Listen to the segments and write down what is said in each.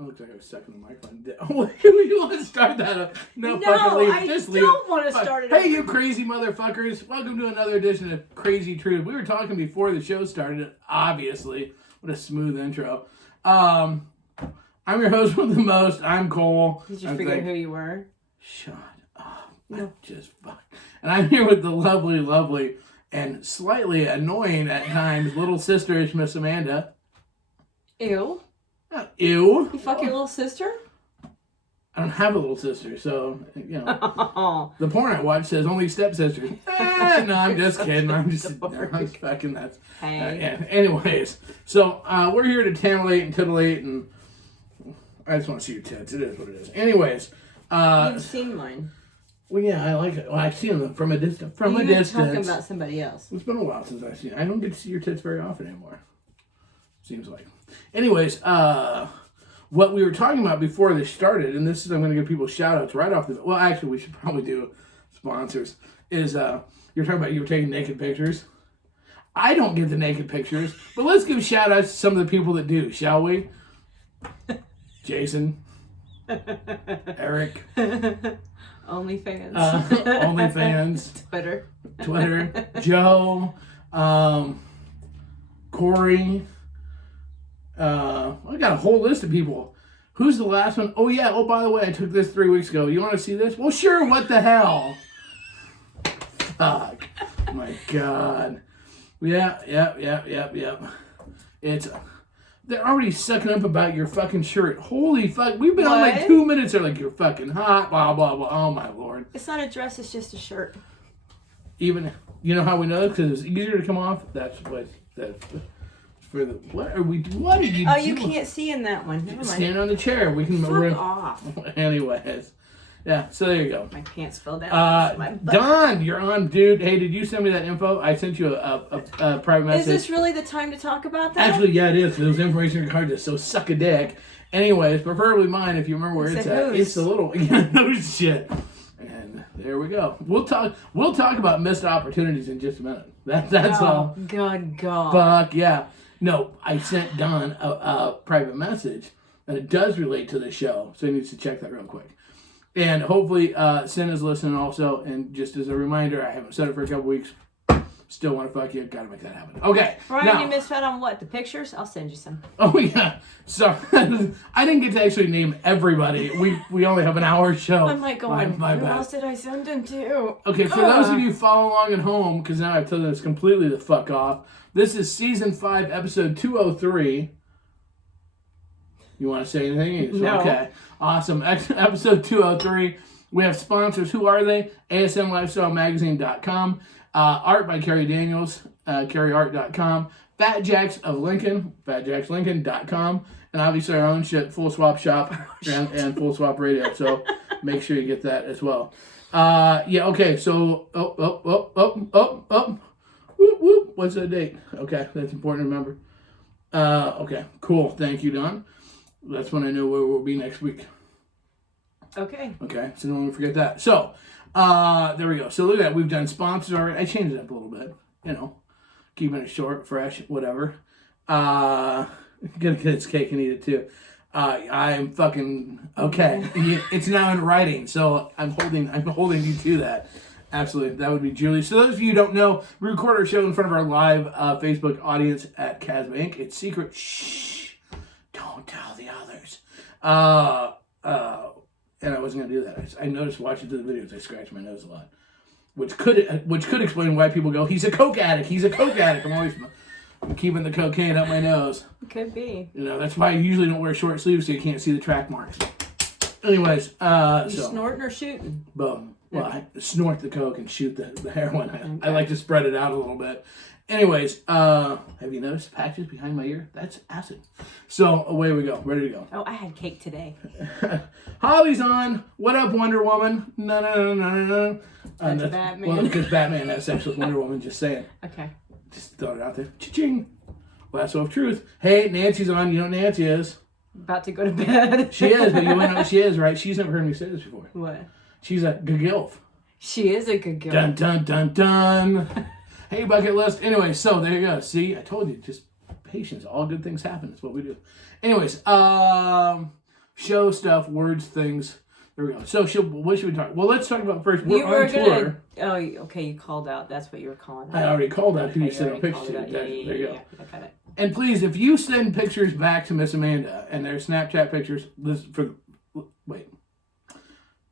It looks like I was sucking the microphone. You want to start that up? No, fucking leave it. I Just leave don't it. want to start it Hey, over. you crazy motherfuckers. Welcome to another edition of Krazy Truth. We were talking before the show started, obviously. What a smooth intro. I'm your host with the most. I'm Cole. Did you forget who you were? Shut up. No. Just fuck. And I'm here with the lovely, and slightly annoying at times little sister-ish Miss Amanda. Ew. Ew. You fuck your little sister? I don't have a little sister, so, you know. The porn I watch says only stepsisters. No, I'm just kidding. I'm fucking nuts. Hey. Yeah. Anyways, so we're here to tantillate and titillate, and I just want to see your tits. It is what it is. Anyways. You've seen mine. Well, yeah, I like it. Well, I've seen them from a distance. You're talking about somebody else. It's been a while since I've seen it. I don't get to see your tits very often anymore. Seems like. Anyways, what we were talking about before this started, and this is, I'm going to give people shout-outs right off the... Well, actually, we should probably do sponsors. Is, you're talking about you were taking naked pictures. I don't get the naked pictures, but let's give shout-outs to some of the people that do, shall we? Jason. Eric. OnlyFans. OnlyFans. Twitter. Joe. Corey. I got a whole list of people. Who's the last one? Oh, yeah. Oh, by the way, I took this 3 weeks ago. You want to see this? Well, sure. What the hell? Fuck. Oh, my God. Yeah. They're already sucking up about your fucking shirt. Holy fuck. We've been on like 2 minutes. They're like, you're fucking hot, blah, blah, blah. Oh, my Lord. It's not a dress. It's just a shirt. Even, you know how we know? Because it's easier to come off. That's for the, what are you doing? Oh, you can't see in that one. Never mind. Stand on the chair. We can Fuck off. Anyways. Yeah, so there you go. My pants fell down. My butt. Don, you're on, dude. Hey, did you send me that info? I sent you a private message. Is this really the time to talk about that? Actually, yeah, it is. There was information regarding this, so suck a dick. Anyways, preferably mine if you remember where it's at. It's a little, no shit. And there we go. We'll talk about missed opportunities in just a minute. That's all. God. Fuck yeah. No, I sent Don a private message, and it does relate to the show, so he needs to check that real quick. And hopefully, Sin is listening also. And just as a reminder, I haven't said it for a couple weeks. Still want to fuck you. Got to make that happen. Okay. Brian, now, you missed out on what? The pictures? I'll send you some. Oh, yeah. So, I didn't get to actually name everybody. We only have an hour show. I'm like going, my who bad. else did I send them to? Okay, for those of you following along at home, because now I've told this completely the fuck off. This is Season 5, Episode 203. You want to say anything? No. Okay. Awesome. Episode 203. We have sponsors. Who are they? ASMLifestyleMagazine.com. Art by Carrie Daniels. CarrieArt.com. Fat Jacks of Lincoln. FatJacksLincoln.com. And obviously our own shit, Full Swap Shop and Full Swap Radio. So make sure you get that as well. Yeah, okay. So, Whoop, whoop. What's that date? Okay, that's important to remember. Okay, cool. Thank you, Don. That's when I know where we'll be next week. Okay, so don't forget that. So, there we go. So look at that. We've done sponsors already. I changed it up a little bit. You know, keeping it short, fresh, whatever. Gonna get its cake and eat it too. I'm fucking okay. It's now in writing, so I'm holding you to that. Absolutely. That would be Julie. So those of you who don't know, we record our show in front of our live Facebook audience at Casma Inc. It's secret. Shh. Don't tell the others. And I wasn't going to do that. I noticed watching through the videos, I scratch my nose a lot. Which could explain why people go, he's a coke addict. I'm keeping the cocaine up my nose. Could be. You know, that's why I usually don't wear short sleeves so you can't see the track marks. Anyways, you snorting or shooting? Boom. Well, I snort the coke and shoot the heroin. I like to spread it out a little bit. Anyways, have you noticed patches behind my ear? That's acid. So away we go. Ready to go. Oh, I had cake today. Holly's on. What up, Wonder Woman? No. That's Batman. Well, because Batman has sex with Wonder Woman. Just saying. Okay. Just throw it out there. Cha-ching. Lasso of truth. Hey, Nancy's on. You know what Nancy is. About to go to bed. She is, but you know what she is, right? She's never heard me say this before. What? She's a gilf. She is a good girl. Dun, dun, dun, dun. Hey, bucket list. Anyway, so there you go. See, I told you, just patience. All good things happen. That's what we do. Anyways, show stuff, words, things. There we go. So what should we talk? Well, let's talk about first. We're You were on tour. Oh, okay. You called out. That's what you were calling out. I already called out who you Okay, sent a already picture called to. it out. There you go. Yeah, I got it. And please, if you send pictures back to Miss Amanda and their Snapchat pictures, wait,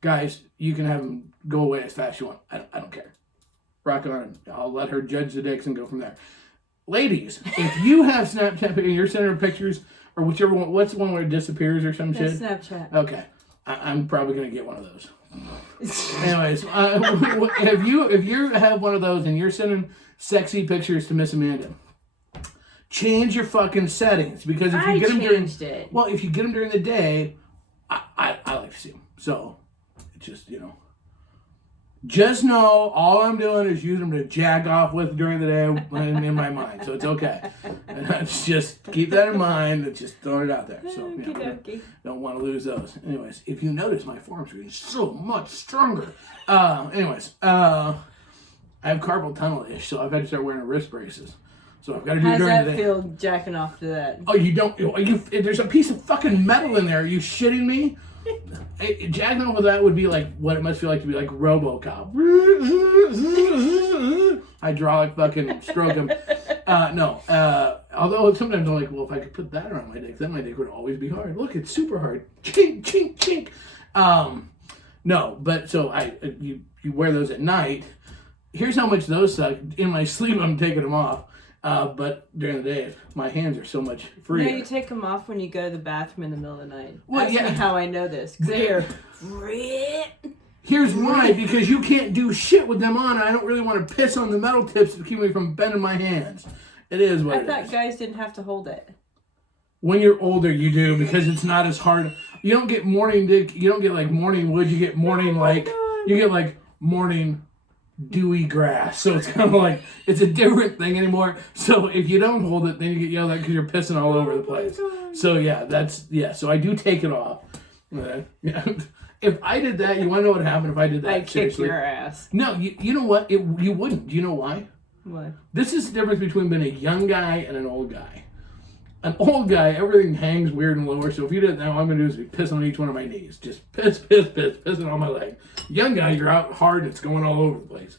guys, you can have them go away as fast as you want. I don't care. Rock on. I'll let her judge the dicks and go from there. Ladies, if you have Snapchat and you're sending her pictures or whichever one, what's the one where it disappears or some shit? Snapchat. Okay, I'm probably gonna get one of those. Anyways, if you have one of those and you're sending sexy pictures to Miss Amanda, change your fucking settings because if you get them if you get them during the day, I like to see them. So it's just just know all I'm doing is using them to jack off with during the day in my mind. So it's okay. And just keep that in mind and just throwing it out there. So don't want to lose those. Anyways, if you notice, my forearms are getting so much stronger. I have carpal tunnel-ish, so I've had to start wearing wrist braces. So I've got to do it during the day. How does that feel jacking off to that? Oh, you don't? There's a piece of fucking metal in there. Are you shitting me? Jacking off with that would be like what it must feel like to be like RoboCop. Hydraulic fucking stroke him. No. Although sometimes I'm like, well, if I could put that around my dick, then my dick would always be hard. Look, it's super hard. Chink, chink, chink. No, but so you wear those at night. Here's how much those suck. In my sleep, I'm taking them off. But during the day, my hands are so much freer. No, you take them off when you go to the bathroom in the middle of the night. Well, Ask me how I know this. Because they hear... Here's why. Because you can't do shit with them on. I don't really want to piss on the metal tips to keep me from bending my hands. It is what it is. I thought guys didn't have to hold it. When you're older, you do. Because it's not as hard. You don't get morning dick. You don't get like morning wood. You get morning you get like morning... dewy grass, so it's kind of like it's a different thing anymore. So if you don't hold it, then you get yelled at because you're pissing all over the place. So so I do take it off. If I did that, you want to know what happened if I did that? I'd kick your ass. No, you know what? You wouldn't. Do you know why? What? This is the difference between being a young guy and an old guy. An old guy, everything hangs weird and lower. So if you didn't know, all I'm going to do is be pissing on each one of my knees. Just pissing on my leg. Young guy, you're out hard and it's going all over the place.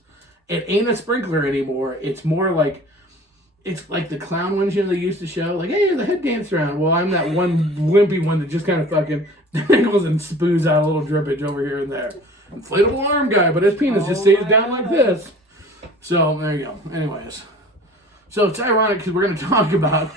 It ain't a sprinkler anymore. It's more like, it's like the clown ones they used to show. Like, hey, the head dance around. Well, I'm that one wimpy one that just kind of fucking dangles and spews out a little drippage over here and there. Inflatable arm guy, but his penis just stays down like this. So, there you go. Anyways. So, it's ironic because we're going to talk about...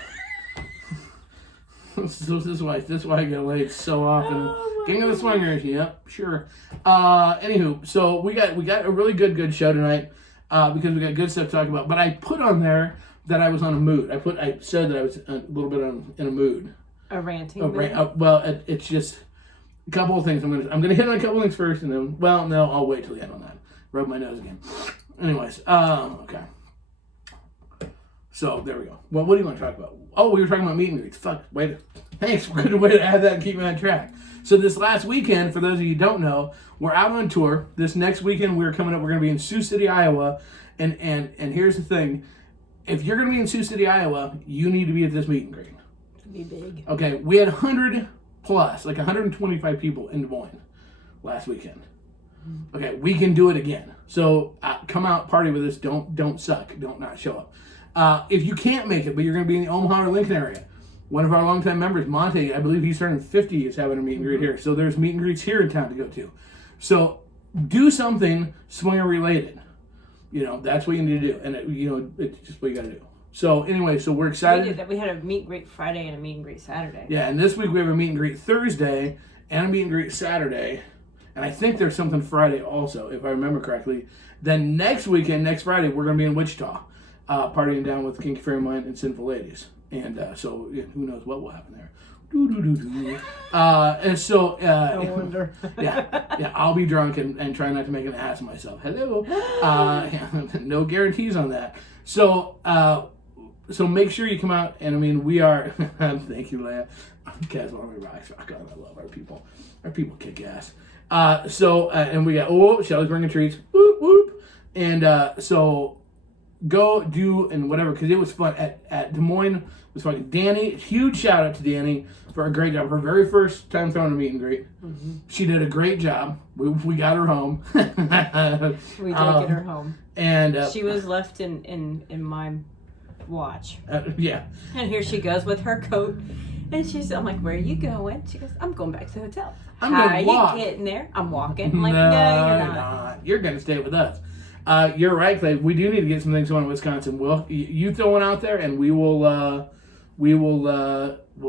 So this is why I get laid so often. King of the Swingers, yep, sure. Anywho, so we got a really good show tonight because we got good stuff to talk about. But I put on there that I was on a mood. I said that I was a little bit in a mood. A ranting mood? It's just a couple of things. I'm gonna hit on a couple of things first, and then I'll wait till the end on that. Rub my nose again. Anyways, okay. So there we go. Well, what do you want to talk about? Oh, we were talking about meet and greets. Fuck, wait. Thanks. Good way to add that and keep me on track. So this last weekend, for those of you who don't know, we're out on tour. This next weekend we're coming up. We're going to be in Sioux City, Iowa. And here's the thing. If you're going to be in Sioux City, Iowa, you need to be at this meet and greet. Be big. Okay, we had 100 plus, like 125 people in Des Moines last weekend. Okay, we can do it again. So come out, party with us. Don't suck. Don't not show up. If you can't make it, but you're going to be in the Omaha or Lincoln area, one of our longtime members, Monte, I believe he's turning 50, is having a meet and greet here. So there's meet and greets here in town to go to. So do something swinger related. That's what you need to do. And it's just what you got to do. So anyway, so we're excited. We did that. We had a meet and greet Friday and a meet and greet Saturday. Yeah, and this week we have a meet and greet Thursday and a meet and greet Saturday. And I think there's something Friday also, if I remember correctly. Then next weekend, next Friday, we're going to be in Wichita. Partying down with Kinky Fairy Mind and Sinful Ladies. And so who knows what will happen there. And so... I wonder. yeah, I'll be drunk and try not to make an ass of myself. Hello. No guarantees on that. So make sure you come out. And I mean, we are... Thank you, Leia. Cas Army rocks. Rock on. I love our people. Our people kick ass. And we got... Oh, Shelly's bringing treats. Whoop, whoop. And so... go do and whatever, because it was fun at Des Moines. It was fun. Danny, huge shout out to Danny for a great job. Her very first time throwing a meet and greet. Mm-hmm. She did a great job. We got her home. We did get her home. And she was left in my watch. Yeah. And here she goes with her coat. And I'm like, where are you going? She goes, I'm going back to the hotel. How are you getting there? I'm walking. I'm like, no, you're not. You're going to stay with us. You're right, Clay. We do need to get some things going in Wisconsin. You throw one out there, and we'll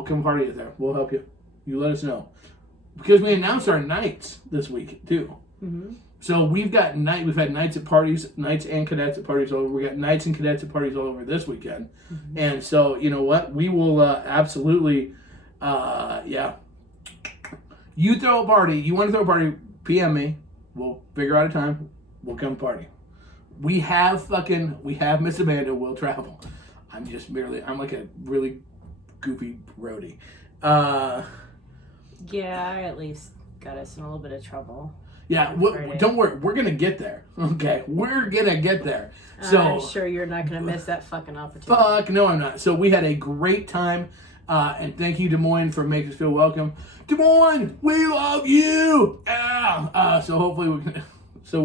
come party there. We'll help you. You let us know, because we announced our nights this week too. Mm-hmm. So we've had nights at parties, nights and cadets at parties all over. We got nights and cadets at parties all over this weekend, mm-hmm. And so you know what? We will absolutely, yeah. You throw a party. You want to throw a party? PM me. We'll figure out a time. We'll come party. We have Miss Amanda will travel. I'm like a really goofy roadie. Yeah, I at least got us in a little bit of trouble. Yeah, don't worry. We're going to get there. Okay, we're going to get there. So I'm sure you're not going to miss that fucking opportunity. Fuck, no, I'm not. So we had a great time, and thank you, Des Moines, for making us feel welcome. Des Moines, we love you! Yeah. So hopefully we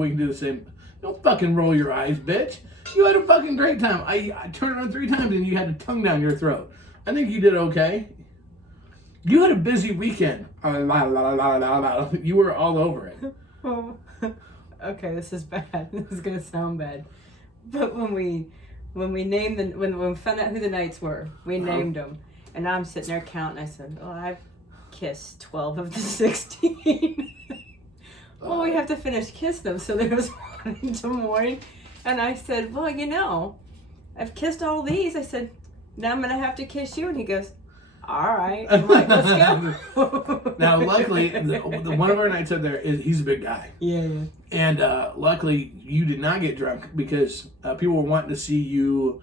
can do the same. Don't fucking roll your eyes, bitch. You had a fucking great time. I turned it on 3 times and you had a tongue down your throat. I think you did okay. You had a busy weekend. You were all over it. Okay, this is bad. This is gonna sound bad. But when we named when we found out who the knights were, we named them, and I'm sitting there counting. I said, "Oh, I've kissed 12 of the 16." Well, we have to finish kissing them. So there was one in Des Moines, and I said, "Well, I've kissed all these." I said, "Now I'm gonna have to kiss you," and he goes, all right. I'm like, let's go. Now, luckily, the one of our nights up there he's a big guy. Yeah. And luckily, you did not get drunk because people were wanting to see you.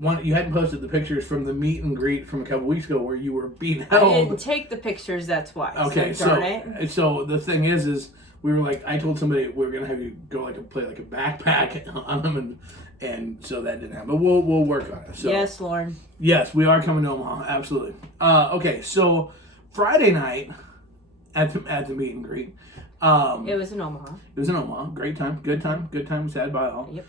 You hadn't posted the pictures from the meet and greet from a couple weeks ago where you were being held. I didn't take the pictures. That's why. Okay, so the thing is we were like, I told somebody we were gonna have you go play a backpack on them, and so that didn't happen. But we'll work on it. So, yes, Lauren. Yes, we are coming to Omaha. Absolutely. Okay, so Friday night at the meet and greet. It was in Omaha. It was in Omaha. Great time. Good time. Sad by all. Yep.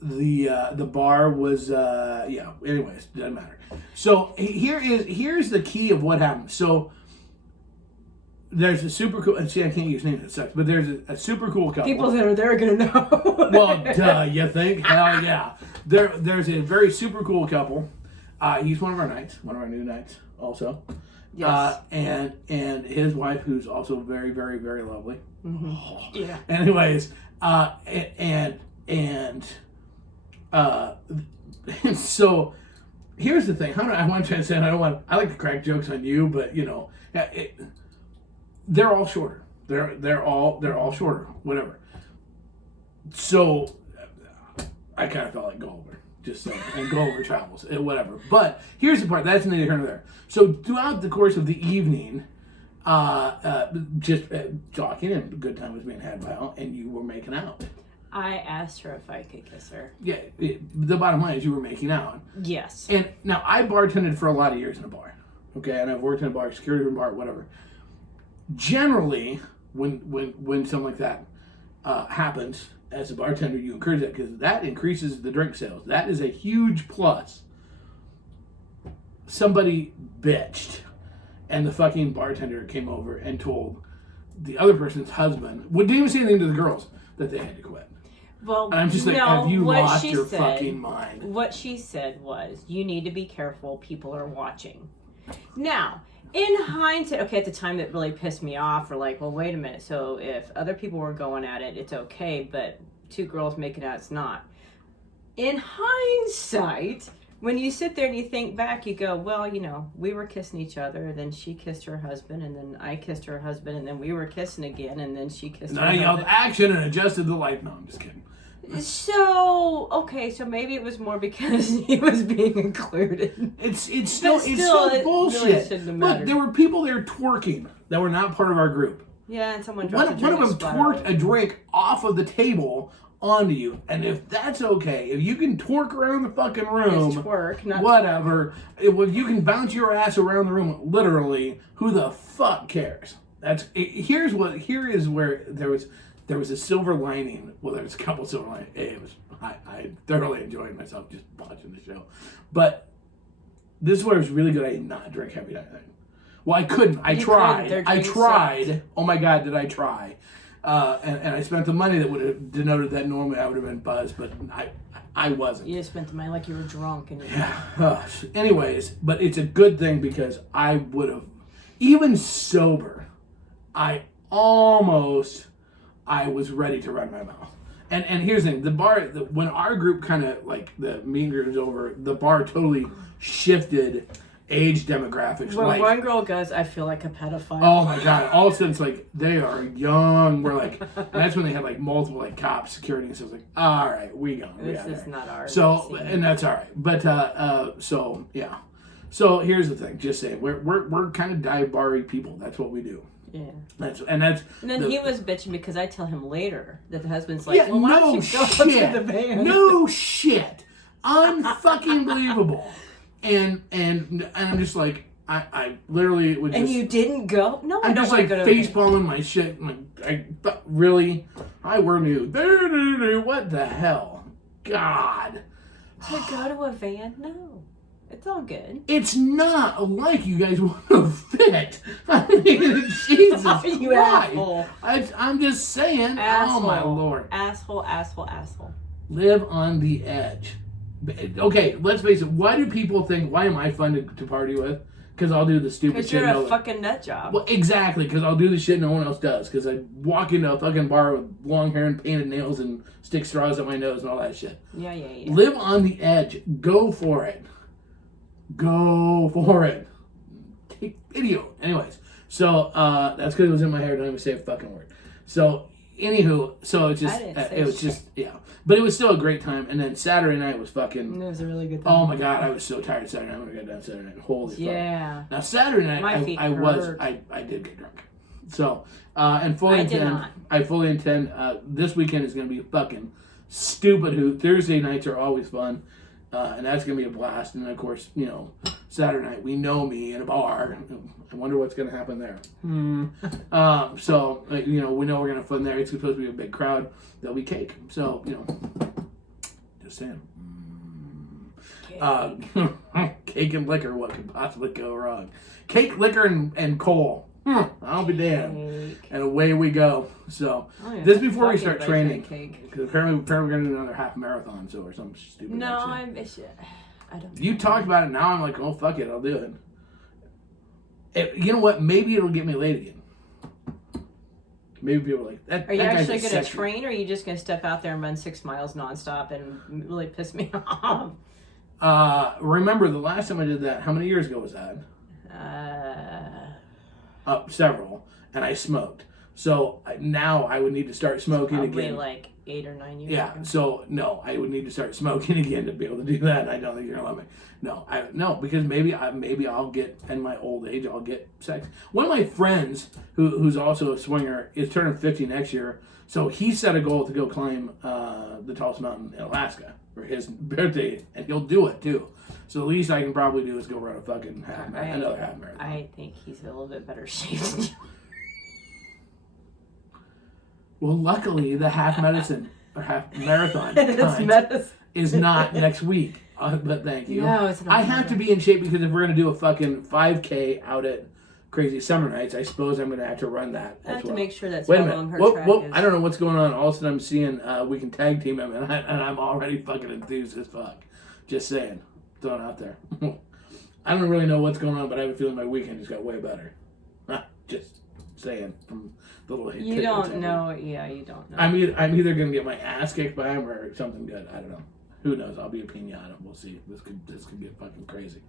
The bar was yeah. Anyways, doesn't matter. So here's the key of what happened. So there's a super cool. And see, I can't use names. It sucks. But there's a super cool couple. People that are there are gonna know. Well, duh. You think? Hell yeah. There's a very super cool couple. He's one of our knights. One of our new knights also. Yes. And his wife, who's also very, very, very lovely. Mm-hmm. Oh. Yeah. Anyways, so here's the thing. I want to try to say, I like to crack jokes on you, but they're all shorter. They're all shorter. Whatever. So I kind of felt like Gulliver. Just saying, and Gulliver travels, whatever. But here's the part. That's neither here nor there. So throughout the course of the evening, just talking, and a good time was being had by all, and you were making out. I asked her if I could kiss her. Yeah, the bottom line is you were making out. Yes. And now I bartended for a lot of years in a bar. Okay, and I've worked in a bar, security room bar, whatever. Generally, when something like that happens, as a bartender, you encourage that because that increases the drink sales. That is a huge plus. Somebody bitched, and the fucking bartender came over and told the other person's husband, didn't even say anything to the girls, that they had to quit. Well, and I'm just like, have you lost your fucking mind? What she said was, you need to be careful. People are watching. Now, in hindsight, okay, at the time it really pissed me off. We're like, well, wait a minute. So if other people were going at it, it's okay, but 2 girls making out, it's not. In hindsight, when you sit there and you think back, you go, well, we were kissing each other, then she kissed her husband, and then I kissed her husband, and then we were kissing again, and then she kissed her husband. And I yelled action and adjusted the light. No, I'm just kidding. So maybe it was more because he was being included. It's still bullshit. Really Look, there were people there twerking that were not part of our group. Yeah, and someone dropped one of them twerked a drink off of the table onto you. And if that's okay, if you can twerk around the fucking room, It's twerk, not whatever, if you can bounce your ass around the room, literally, who the fuck cares? Here is where there was a silver lining. Well, there's a couple silver linings. I thoroughly enjoyed myself just watching the show. But this is where it was really good. I did not drink heavy that night. Well, I couldn't. I tried. Oh my God, did I try? And I spent the money that would have denoted that normally I would have been buzzed, but I wasn't. You just spent the money like you were drunk. Anyways, but it's a good thing because I would have, even sober, I was ready to run my mouth. And here's the thing, the bar, when our group kind of, like, the meet and greet was over, the bar totally shifted age demographics. When one girl goes, I feel like a pedophile. Oh my God. All of a sudden it's like, they are young. We're like, and that's when they had like multiple like cops, security, and so it's like, all right, we go. This is not ours. So, and that's all right. But, so, yeah. So here's the thing, just saying, we're kind of dive bar-y people. That's what we do. Yeah. And then he was bitching because I tell him later that the husband's like, yeah, well, why don't you go to the van? No shit. Unfucking believable. And I'm just like, I literally would just... And you didn't go? No, I I'm don't just want like to go to face palming my shit. Really? I were new. What the hell? God. To go to a van? No. It's all good. It's not like you guys want to fit. I mean, Jesus You Christ. asshole. I'm just saying. Asshole. Oh, my Lord. Asshole. Live on the edge. Okay, let's face it. Why do people think, why am I fun to party with? Because I'll do the stupid shit. Because you're a fucking nut job. Well, exactly, because I'll do the shit no one else does. Because I walk into a fucking bar with long hair and painted nails and stick straws up my nose and all that shit. Yeah. Live on the edge. Go for it. Take video. Anyways, so that's because it was in my hair. Don't even say a fucking word. So, anywho, so it's just, it was just, yeah. But it was still a great time. And then Saturday night was fucking... It was a really good time. Oh my God, I was so tired Saturday night when I got down Saturday night. Holy fuck. Yeah. Now Saturday night, My feet I did get drunk. So, and I fully intend, this weekend is going to be fucking stupid hoot. Thursday nights are always fun. And that's going to be a blast. And then, of course, Saturday night, we know me in a bar. I wonder what's going to happen there. So, we know we're going to have fun there. It's supposed to be a big crowd. There'll be cake. So, just saying. Cake and liquor, what could possibly go wrong? Cake, liquor, and coal. I'll be damned. And away we go. So, this before we start training. Because apparently we're going to do another half marathon, or some stupid No, I don't. You talked about it, now I'm like, oh, fuck it, I'll do it. You know what? Maybe it'll get me laid again. Maybe people are like, that. Are you actually going to sexy. train, or are you just going to step out there and run 6 miles nonstop and really piss me off? Remember, the last time I did that, how many years ago was that? Several. And I smoked. So now I would need to start smoking probably again. Like 8 or 9 years Yeah, ago. So no, I would need to start smoking again to be able to do that. And I don't think you're gonna let me. No, because maybe I'll get, in my old age, I'll get sex. One of my friends, who's also a swinger, is turning 50 next year. So he set a goal to go climb the tallest mountain in Alaska for his birthday, and he'll do it too. So the least I can probably do is go run a fucking another half marathon. I think he's in a little bit better shape than you. Well, luckily, the half marathon is not next week. But thank you. No, it's not. I have to be in shape because if we're going to do a fucking 5K out at Krazy Summer Nights, I suppose I'm going to have to run that. I have to make sure that's Wait how a minute. long her track is. I don't know what's going on. All of a sudden, I'm seeing we can tag team him, and I'm already fucking enthused as fuck. Just saying. Throwing out there. I don't really know what's going on, but I have a feeling my weekend just got way better. Just saying. From the little hit. You don't know. Yeah, you don't know. I'm either going to get my ass kicked by him or something good. I don't know. Who knows? I'll be a piñata. We'll see. This could get fucking crazy.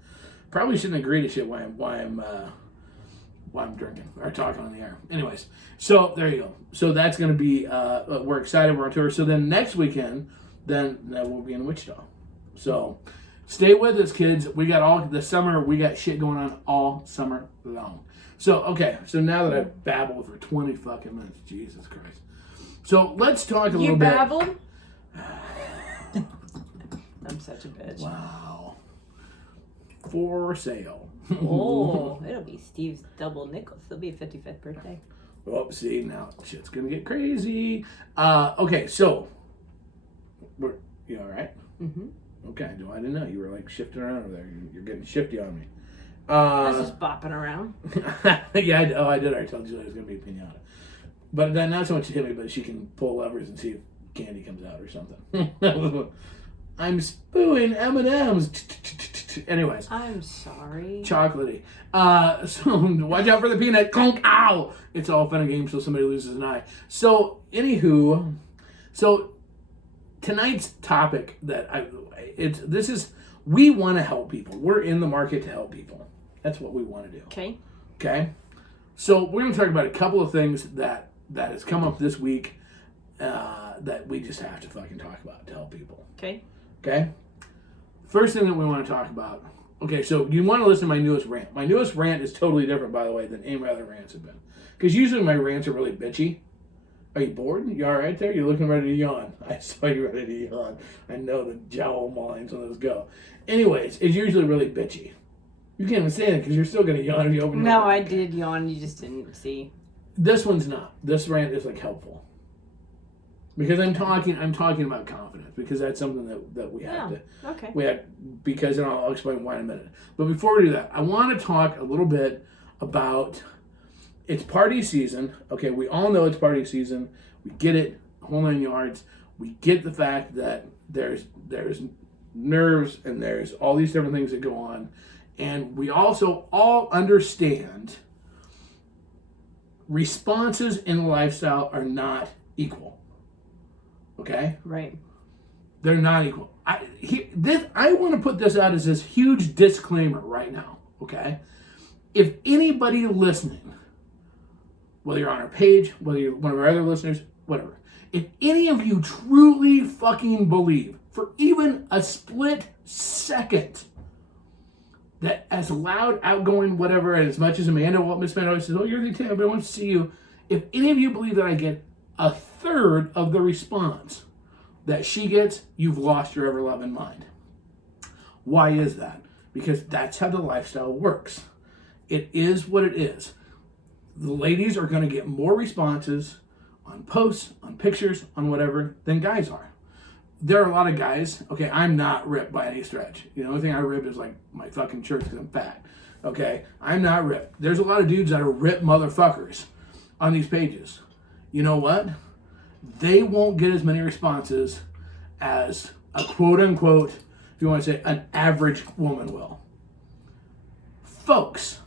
Probably shouldn't agree to shit why I'm drinking or talking on the air. Anyways, so there you go. So that's going to be, we're excited. We're on tour. So then next weekend, then we'll be in Wichita. So stay with us, kids. We got all the summer. We got shit going on all summer long. So, okay. So now that I've babbled for 20 fucking minutes, Jesus Christ. So let's talk a little bit. You babbled? I'm such a bitch. Wow. For sale. Oh, it'll be Steve's double nickels. It'll be a 55th birthday. Oh, see, now shit's gonna get crazy. Okay, so you all right? Mm-hmm. Okay, no, I didn't know you were like shifting around over there. You're getting shifty on me. I was just bopping around. Yeah, I did. I told you it was gonna be a pinata, but then not so much to hit me, but she can pull levers and see if candy comes out or something. I'm spewing M&Ms. Anyways. I'm sorry. Chocolatey. So watch out for the peanut. Clunk. Ow! It's all fun and games till somebody loses an eye. So, anywho, tonight's topic we want to help people. We're in the market to help people. That's what we want to do. Okay? So, we're going to talk about a couple of things that has come up this week that we just have to fucking talk about to help people. Okay? First thing that we want to talk about. Okay, so you want to listen to my newest rant. My newest rant is totally different, by the way, than any of my other rants have been. Because usually my rants are really bitchy. Are you bored? You all right there? You're looking ready to yawn. I saw you ready to yawn. I know the jowl lines on those go. Anyways, it's usually really bitchy. You can't even say it because you're still going to yawn if you open your mouth. No, I did yawn. You just didn't see. This one's not. This rant is like helpful. Because I'm talking about confidence, because that's something that we have to. Okay. And I'll explain why in a minute. But before we do that, I want to talk a little bit about it's party season. Okay, we all know it's party season. We get it, whole 9 yards. We get the fact that there's nerves and there's all these different things that go on, and we also all understand responses in the lifestyle are not equal. Okay? Right. They're not equal. I want to put this out as this huge disclaimer right now. Okay? If anybody listening, whether you're on our page, whether you're one of our other listeners, whatever, if any of you truly fucking believe for even a split second that as loud, outgoing, whatever, and as much as Miss Amanda always says, oh, you're the temp, I want to see you. If any of you believe that I get a third of the response that she gets, you've lost your ever-loving mind. Why is that? Because that's how the lifestyle works. It is what it is. The ladies are going to get more responses on posts, on pictures, on whatever, than guys are. There are a lot of guys, okay, I'm not ripped by any stretch. The only thing I rip is like my fucking shirt because I'm fat. Okay, I'm not ripped. There's a lot of dudes that are ripped motherfuckers on these pages. You know what? They won't get as many responses as a quote-unquote, if you want to say, an average woman will. Folks,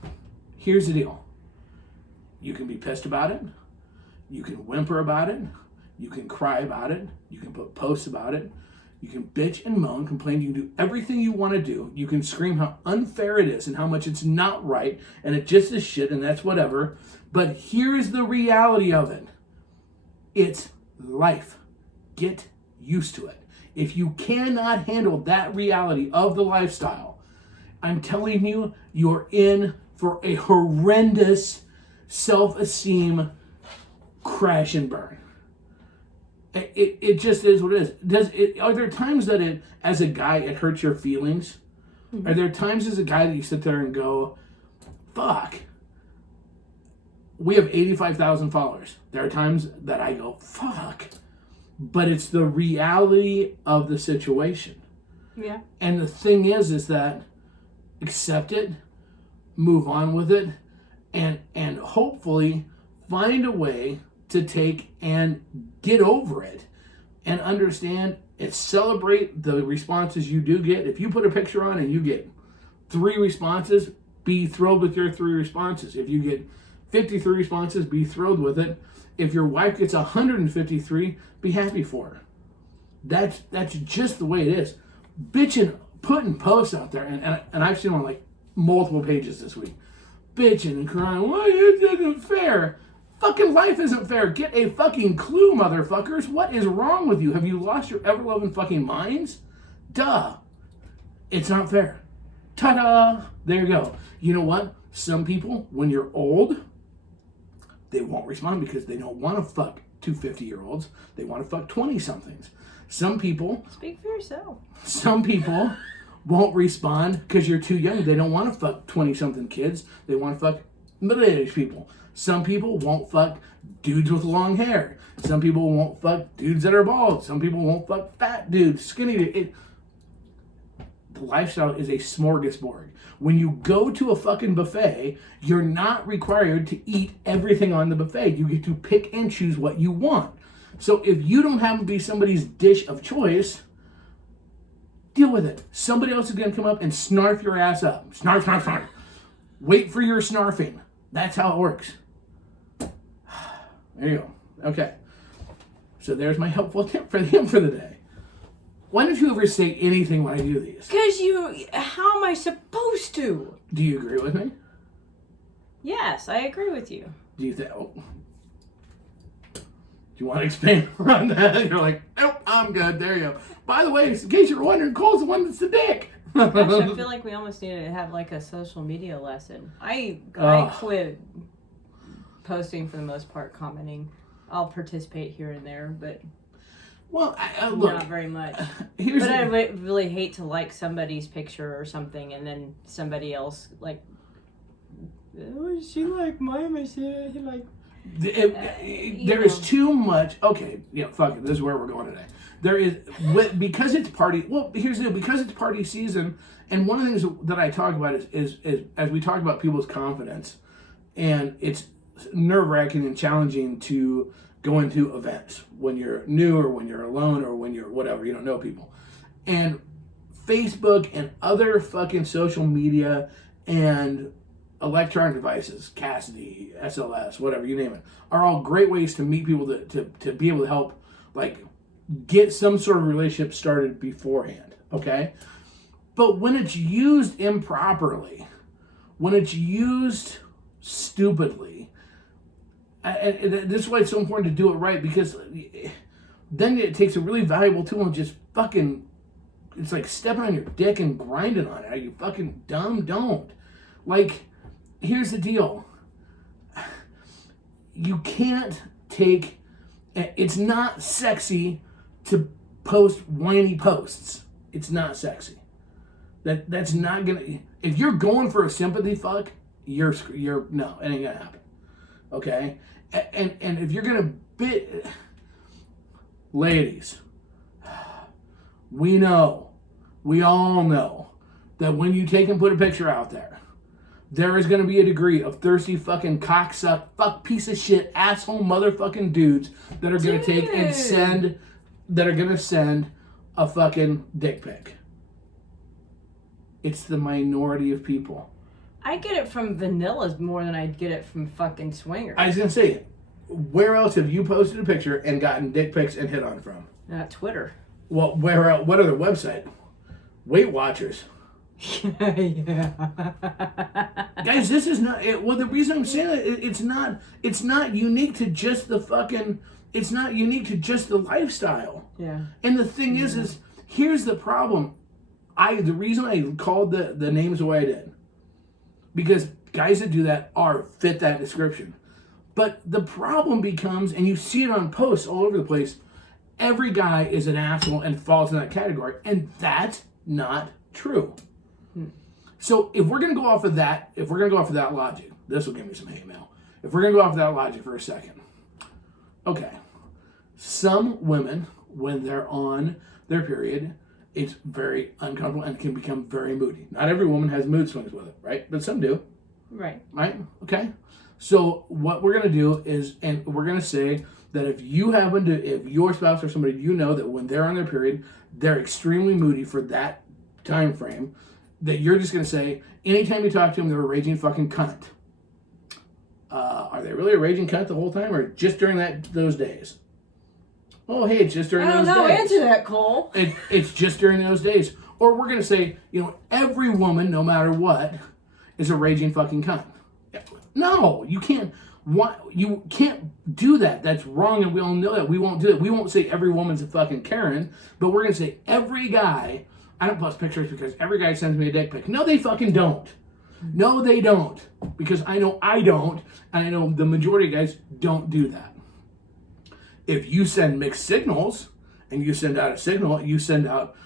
here's the deal. You can be pissed about it. You can whimper about it. You can cry about it. You can put posts about it. You can bitch and moan, complain. You can do everything you want to do. You can scream how unfair it is and how much it's not right and it just is shit and that's whatever. But here's the reality of it. It's life. Get used to it. If you cannot handle that reality of the lifestyle, I'm telling you, you're in for a horrendous self-esteem crash and burn. It just is what it is. Are there times that as a guy, it hurts your feelings? Mm-hmm. Are there times as a guy that you sit there and go, fuck, we have 85,000 followers. There are times that I go, fuck. But it's the reality of the situation. Yeah. And the thing is that accept it, move on with it, and hopefully find a way to take and get over it and understand and celebrate the responses you do get. If you put a picture on and you get 3 responses, be thrilled with your 3 responses. If you get 53 responses, be thrilled with it. If your wife gets 153, be happy for her. That's just the way it is. Bitching, putting posts out there, and I've seen on like multiple pages this week, bitching and crying, well, it isn't fair. Fucking life isn't fair. Get a fucking clue, motherfuckers. What is wrong with you? Have you lost your ever-loving fucking minds? Duh. It's not fair. Ta-da! There you go. You know what? Some people, when you're old, they won't respond because they don't want to fuck 2 50-year-olds. They want to fuck 20-somethings. Some people Speak for yourself. Some people won't respond because you're too young. They don't want to fuck 20-something kids. They want to fuck middle-aged people. Some people won't fuck dudes with long hair. Some people won't fuck dudes that are bald. Some people won't fuck fat dudes, skinny dudes. The lifestyle is a smorgasbord. When you go to a fucking buffet, you're not required to eat everything on the buffet. You get to pick and choose what you want. So if you don't happen to be somebody's dish of choice, deal with it. Somebody else is going to come up and snarf your ass up. Snarf, snarf, snarf. Wait for your snarfing. That's how it works. There you go. Okay. So there's my helpful tip for him for the day. Why don't you ever say anything when I do these? Because how am I supposed to? Do you agree with me? Yes, I agree with you. Do you think, do you want to expand around that? You're like, nope, I'm good. There you go. By the way, in case you're wondering, Cole's the one that's the dick. Gosh, I feel like we almost need to have like a social media lesson. I quit posting for the most part, commenting. I'll participate here and there, but well, look, not very much. But I really hate to like somebody's picture or something, and then somebody else like, oh, she like mine, and she like. There is too much. Okay, fuck it. This is where we're going today. There is because it's party. Well, here's the deal. Because it's party season, and one of the things that I talk about is as we talk about people's confidence, and it's nerve-wracking and challenging to go into events when you're new or when you're alone or when you're whatever, you don't know people. And Facebook and other fucking social media and electronic devices, Cassidy, SLS, whatever, you name it, are all great ways to meet people to be able to help, like, get some sort of relationship started beforehand, okay? But when it's used improperly, when it's used stupidly, and this is why it's so important to do it right, because then it takes a really valuable tool and just fucking, it's like stepping on your dick and grinding on it. Are you fucking dumb? Don't. Like, here's the deal. You can't take, it's not sexy to post whiny posts. It's not sexy. That's not gonna, if you're going for a sympathy fuck, you're no, it ain't gonna happen. Okay? And if you're gonna ladies, we all know that when you take and put a picture out there is gonna be a degree of thirsty fucking cocksuck, fuck piece of shit, asshole motherfucking dudes that are gonna take and send a fucking dick pic. It's the minority of people. I get it from vanillas more than I get it from fucking swingers. I was gonna say, where else have you posted a picture and gotten dick pics and hit on from? Twitter. Well, where else? What other website? Weight Watchers. Yeah. Guys, this is not. Well, the reason I'm saying that it's not unique to just the fucking. It's not unique to just the lifestyle. Yeah. And the thing is here's the problem. The reason I called the names the way I did, because guys that do that fit that description. But the problem becomes, and you see it on posts all over the place, every guy is an asshole and falls in that category, and that's not true. So if we're gonna go off of that, logic, this will give me some hate mail. If we're gonna go off of that logic for a second, okay, some women, when they're on their period, it's very uncomfortable and can become very moody. Not every woman has mood swings with it, right? But some do. Right. Right? Okay. So what we're going to do is, and we're going to say that if your spouse or somebody you know that when they're on their period, they're extremely moody for that time frame, that you're just going to say, anytime you talk to them, they're a raging fucking cunt. Are they really a raging cunt the whole time or just during those days? Oh, hey, it's just during those days. I don't know. Answer that, Cole. It's just during those days. Or we're going to say, every woman, no matter what, is a raging fucking cunt. No, you can't. You can't do that. That's wrong, and we all know that. We won't do it. We won't say every woman's a fucking Karen, but we're going to say every guy. I don't post pictures because every guy sends me a dick pic. No, they fucking don't. No, they don't. Because I know I don't, and I know the majority of guys don't do that. If you send mixed signals and you send out a signal, you send out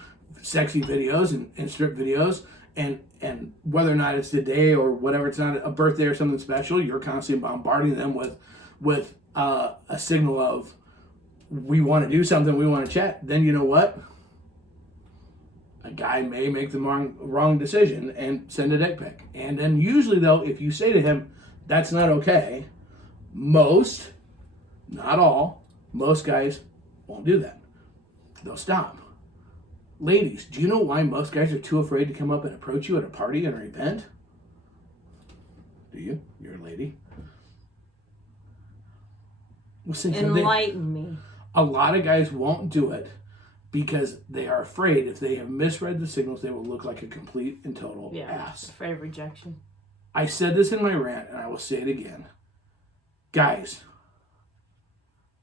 sexy videos and strip videos, and whether or not it's the day or whatever, it's not a birthday or something special, you're constantly bombarding them with a signal of, we want to do something, we want to chat. Then you know what? A guy may make the wrong decision and send a dick pic. And then usually, though, if you say to him, that's not okay, most, not all, most guys won't do that. They'll stop. Ladies, do you know why most guys are too afraid to come up and approach you at a party or an event? Do you? You're a lady. Well, Enlighten me. A lot of guys won't do it because they are afraid if they have misread the signals, they will look like a complete and total ass. Afraid of rejection. I said this in my rant, and I will say it again. Guys,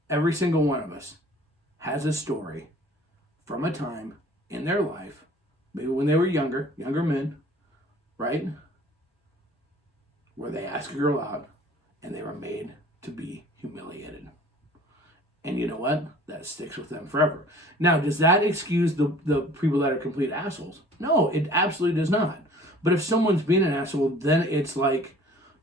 every single one of us has a story from a time in their life, maybe when they were younger men, right? Where they asked a girl out, and they were made to be humiliated. And you know what? That sticks with them forever. Now, does that excuse the people that are complete assholes? No, it absolutely does not. But if someone's being an asshole, then it's like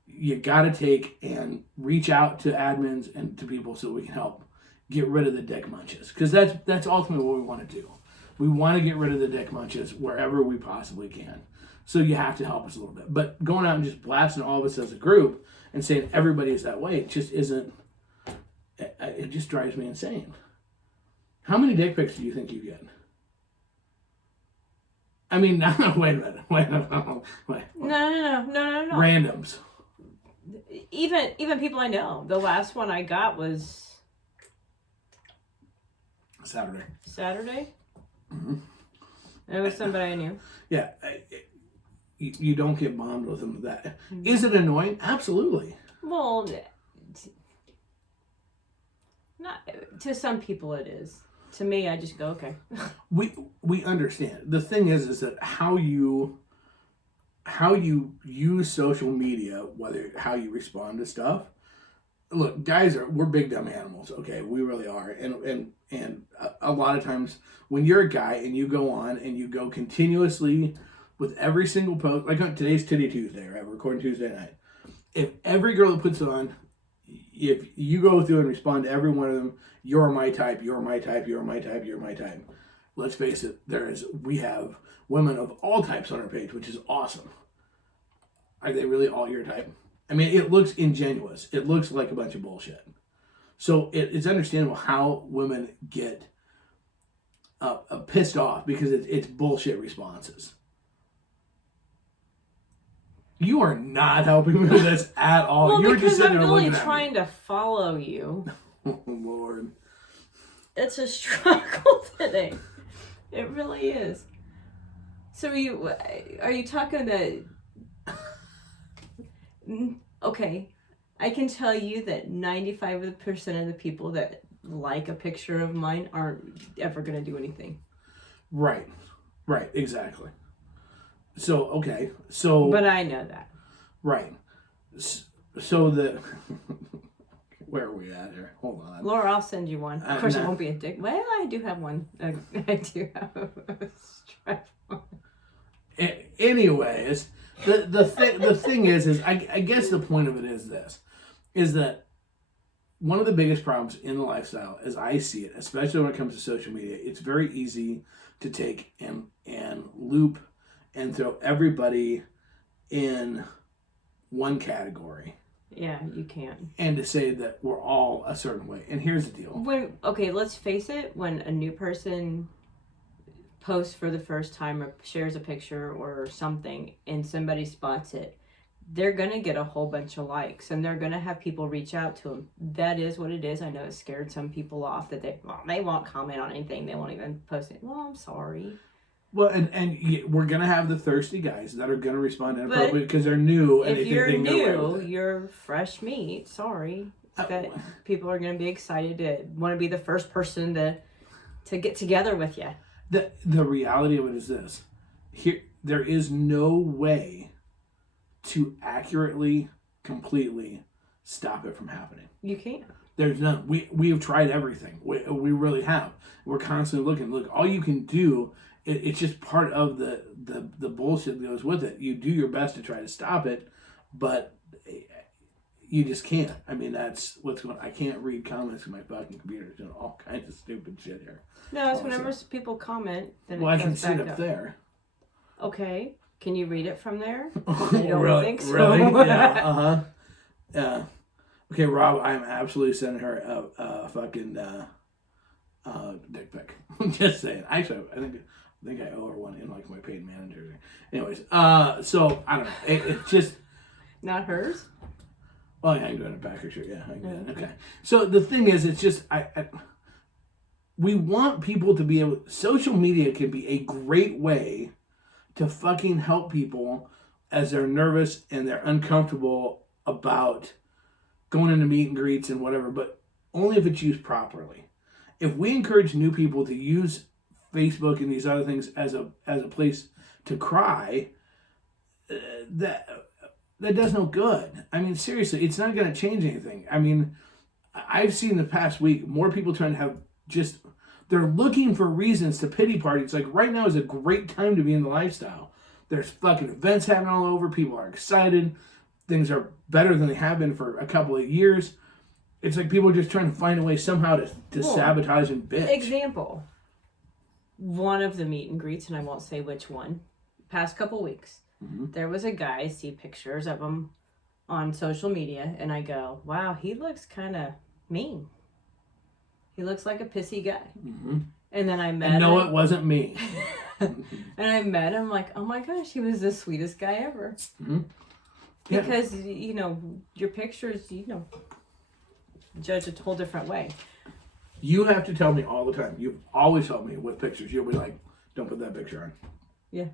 you got to take and reach out to admins and to people so we can help get rid of the dick munches. Because that's ultimately what we want to do. We want to get rid of the dick munches wherever we possibly can. So you have to help us a little bit. But going out and just blasting all of us as a group and saying everybody is that way, it just isn't. It just drives me insane. How many dick pics do you think you get? I mean, no, wait a minute. No. Randoms. Even people I know. The last one I got was Saturday. Mm-hmm. It was somebody I knew. Yeah, you don't get bombed with them with that. Mm-hmm. Is it annoying? Absolutely. Well, not to some people it is. To me, I just go, okay. we understand. The thing is that how you use social media, how you respond to stuff. Look, guys we're big dumb animals. Okay, we really are. And a lot of times when you're a guy and you go on and you go continuously with every single post, like on today's Titty Tuesday, right? We're recording Tuesday night. If every girl that puts on, if you go through and respond to every one of them, you're my type, you're my type, you're my type, you're my type. Let's face it, we have women of all types on our page, which is awesome. Are they really all your type? I mean, it looks ingenuous. It looks like a bunch of bullshit. So it's understandable how women get pissed off because it's bullshit responses. You are not helping me with this at all. Well, You're because just sitting I'm there really looking at trying to follow you. Oh, Lord. It's a struggle today. It really is. So are you talking that? Okay, I can tell you that 95% of the people that like a picture of mine aren't ever going to do anything. Right, exactly. So, okay, so... But I know that. Right. So where are we at here? Hold on. Laura, I'll send you one. Of course, it won't be a dick. Well, I do have one. I do have a strap on. Anyways, the thing is I guess the point of it is this, is that one of the biggest problems in the lifestyle, as I see it, especially when it comes to social media, it's very easy to take and loop and throw everybody in one category. Yeah, you can. And to say that we're all a certain way. And here's the deal. Let's face it, when a new person posts for the first time or shares a picture or something and somebody spots it, they're going to get a whole bunch of likes and they're going to have people reach out to them. That is what it is. I know it scared some people off that they won't comment on anything. They won't even post it. Well, I'm sorry. Well, and we're going to have the thirsty guys that are going to respond inappropriately because they're new. And if they you're think they new, you're fresh meat. Sorry. That people are going to be excited to want to be the first person to get together with you. The reality of it is this. There is no way to accurately, completely stop it from happening. You can't. There's none. We have tried everything. We really have. We're constantly looking. Look, all you can do, it's just part of the bullshit that goes with it. You do your best to try to stop it, but you just can't. I mean, that's what's going on. I can't read comments on my fucking computer. It's doing all kinds of stupid shit here. No, it's whenever people comment, then well, it I goes can see it back up there. Okay. Can you read it from there? I don't really, think so. Really? Yeah. Yeah. Okay, Rob, I am absolutely sending her a fucking dick pic. I'm just saying. Actually, I think I owe her one in like my paid manager. Anyways, so I don't know. It's just not hers. Well, yeah, I'm doing a backer shirt. Yeah, I can. Okay. So the thing is, it's just we want people to be able. Social media can be a great way to fucking help people as they're nervous and they're uncomfortable about going into meet and greets and whatever, but only if it's used properly. If we encourage new people to use Facebook and these other things as a place to cry, that does no good. I mean, seriously, it's not going to change anything. I mean, I've seen the past week more people trying to have just, they're looking for reasons to pity party. It's like right now is a great time to be in the lifestyle. There's fucking events happening all over. People are excited. Things are better than they have been for a couple of years. It's like people are just trying to find a way somehow to sabotage and bitch. Example. One of the meet and greets, and I won't say which one, past couple weeks, there was a guy, I see pictures of him on social media, and I go, wow, he looks kind of mean. He looks like a pissy guy. Mm-hmm. And then I met him. No, it wasn't me. And I met him like, oh my gosh, he was the sweetest guy ever. Mm-hmm. Because, your pictures, judge a whole different way. You have to tell me all the time. You've always told me with pictures. You'll be like, don't put that picture on. Yeah.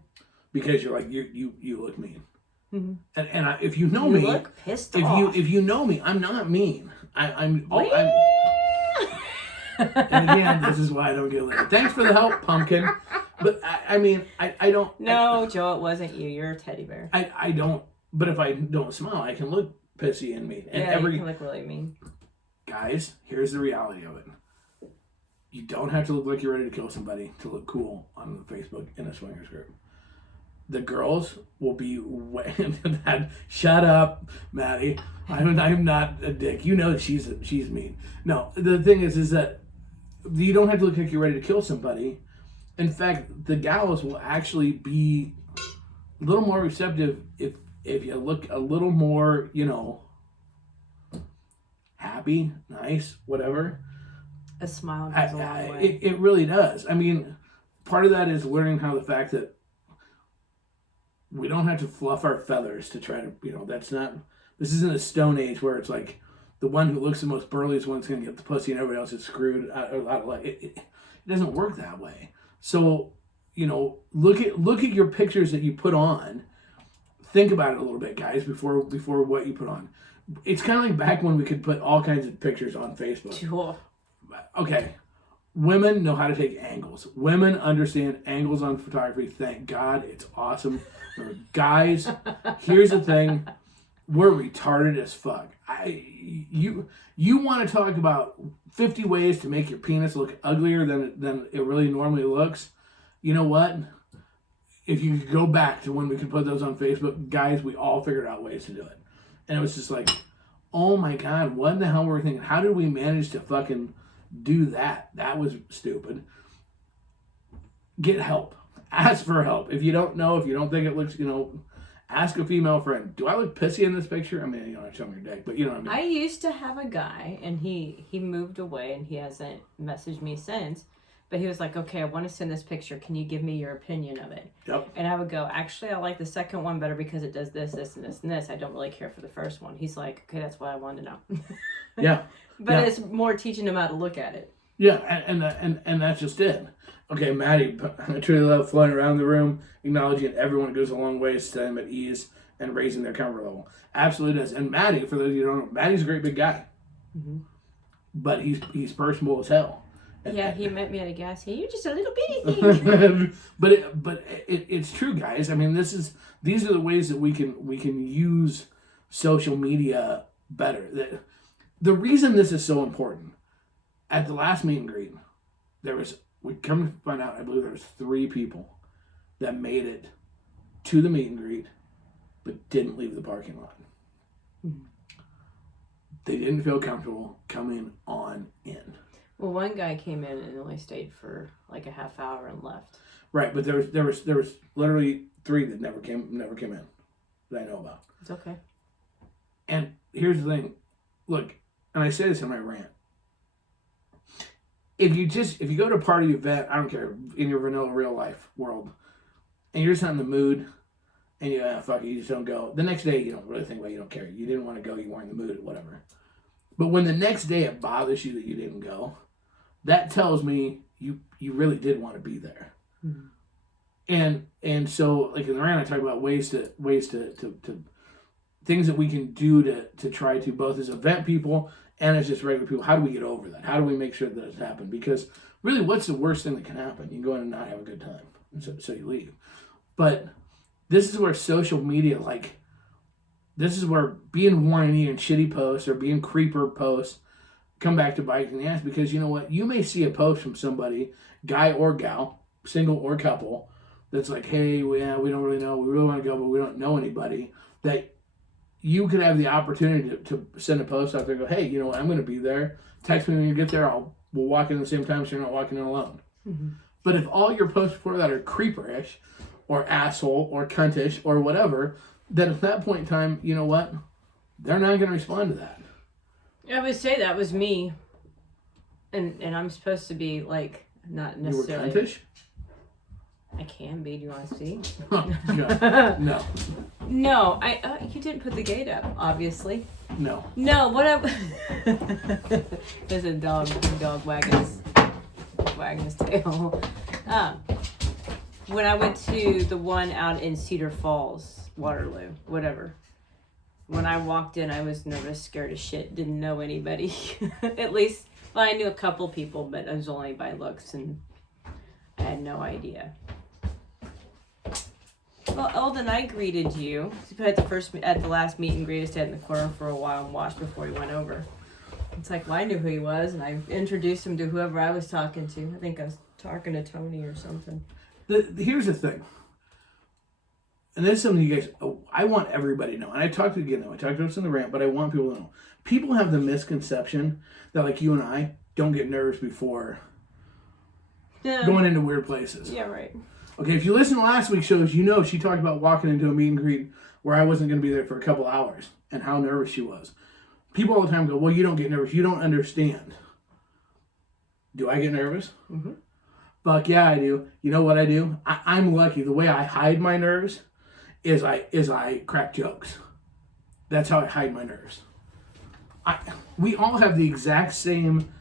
Because you're like, you look mean. Mm-hmm. And if you know me. You look pissed off. If you know me, I'm not mean. I'm and again, this is why I don't get laid. Thanks for the help, pumpkin. But I mean, I don't. No, Joe, it wasn't you. You're a teddy bear. I don't. But if I don't smile, I can look pissy and mean. And yeah, you can look really mean. Guys, here's the reality of it. You don't have to look like you're ready to kill somebody to look cool on Facebook in a swingers group. The girls will be way into that. Shut up, Maddie. I'm not a dick. You know she's mean. No, the thing is that you don't have to look like you're ready to kill somebody. In fact, the gals will actually be a little more receptive if you look a little more, happy, nice, whatever. A smile goes a long way. It really does. I mean, part of that is learning how the fact that we don't have to fluff our feathers to try to, this isn't a stone age where it's like the one who looks the most burly is one's going to get the pussy and everybody else is screwed. It doesn't work that way. So, look at your pictures that you put on. Think about it a little bit, guys, before what you put on. It's kind of like back when we could put all kinds of pictures on Facebook. Sure. Okay. Women know how to take angles. Women understand angles on photography. Thank God. It's awesome. Guys, here's the thing. We're retarded as fuck. You want to talk about 50 ways to make your penis look uglier than it really normally looks? You know what? If you could go back to when we could put those on Facebook, guys, we all figured out ways to do it. And it was just like, oh my God, what in the hell were we thinking? How did we manage to fucking do that? That was stupid. Get help. Ask for help. If you don't know, if you don't think it looks, ask a female friend. Do I look pissy in this picture? I mean, you don't have to show me your dick, but you know what I mean. I used to have a guy, and he moved away, and he hasn't messaged me since. But he was like, okay, I want to send this picture. Can you give me your opinion of it? Yep. And I would go, actually, I like the second one better because it does this, this, and this, and this. I don't really care for the first one. He's like, okay, that's what I wanted to know. Yeah. But it's more teaching him how to look at it. Yeah, and that's just it. Okay, Maddie, I truly love flying around the room, acknowledging everyone goes a long way to set them at ease and raising their comfort level. Absolutely does. And Maddie, for those of you who don't know, Maddie's a great big guy. Mm-hmm. But he's personable as hell. Yeah, he met me at a gas station. You're just a little bitty thing. but it's true, guys. I mean, these are the ways that we can use social media better. That the reason this is so important, at the last meet and greet, we come to find out, I believe there was 3 people that made it to the meet and greet, but didn't leave the parking lot. Mm-hmm. They didn't feel comfortable coming on in. Well, one guy came in and only stayed for like a half hour and left. Right, but there was literally 3 that never came in that I know about. It's okay. And here's the thing, look, and I say this in my rant. If you go to a party event, I don't care, in your vanilla real life world, and you're just not in the mood, and fuck it, you just don't go. The next day, you don't really think about it, you don't care. You didn't want to go, you weren't in the mood, or whatever. But when the next day it bothers you that you didn't go, that tells me you really did want to be there. Mm-hmm. And so, like in the rant, I talk about ways to things that we can do to try to, both as event people and as just regular people, how do we get over that? How do we make sure that it's happened? Because really, what's the worst thing that can happen? You can go in and not have a good time, and so you leave. But this is where social media, this is where being whiny and shitty posts or being creeper posts come back to bite in the ass. Because you know what? You may see a post from somebody, guy or gal, single or couple, that's like, hey, we don't really know. We really want to go, but we don't know anybody. That you could have the opportunity to send a post out there and go, hey, you know what? I'm going to be there. Text me when you get there. We'll walk in at the same time so you're not walking in alone. Mm-hmm. But if all your posts before that are creeperish or asshole or cuntish or whatever, then at that point in time, you know what? They're not going to respond to that. I would say that was me. And I'm supposed to be like, not necessarily. You were cuntish? I can be. Do you want to see? No. No, you didn't put the gate up, obviously. No. No, what I... There's a dog wagging his tail. When I went to the one out in Cedar Falls, Waterloo, whatever. When I walked in, I was nervous, scared as shit, didn't know anybody. At least, well, I knew a couple people, but it was only by looks, and I had no idea. Well, Eldon, I greeted you. At the last meet and greet, I stayed in the corner for a while and watched before he went over. It's like, well, I knew who he was, and I introduced him to whoever I was talking to. I think I was talking to Tony or something. Here's the thing, and this is something you guys, I want everybody to know, and I talked to this in the rant, but I want people to know. People have the misconception that, like you and I, don't get nervous before going into weird places. Yeah, right. Okay, if you listen to last week's shows, you know she talked about walking into a meet and greet where I wasn't going to be there for a couple hours and how nervous she was. People all the time go, well, you don't get nervous. You don't understand. Do I get nervous? Mm-hmm. Fuck yeah, I do. You know what I do? I'm lucky. The way I hide my nerves is I crack jokes. That's how I hide my nerves. We all have the exact same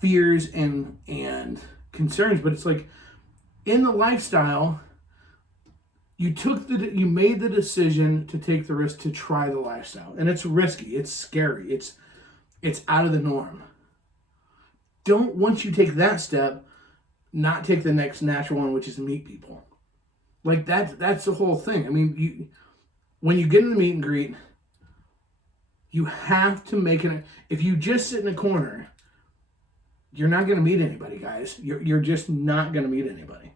fears and concerns, but it's like, in the lifestyle, you made the decision to take the risk to try the lifestyle. And it's risky, it's scary, it's out of the norm. Don't, once you take that step, not take the next natural one, which is to meet people. Like that's the whole thing. I mean, when you get in the meet and greet, you have to make it. If you just sit in a corner, you're not going to meet anybody, guys. You're just not going to meet anybody.